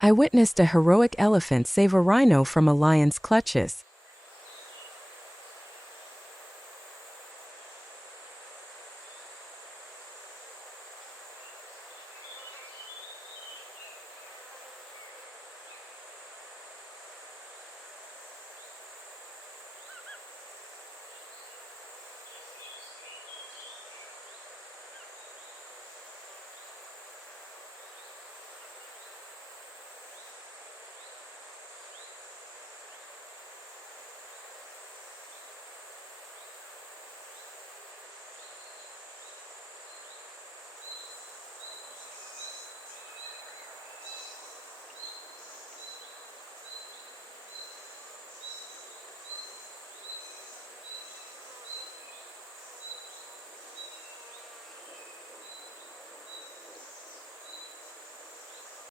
I witnessed a heroic elephant save a rhino from a lion's clutches.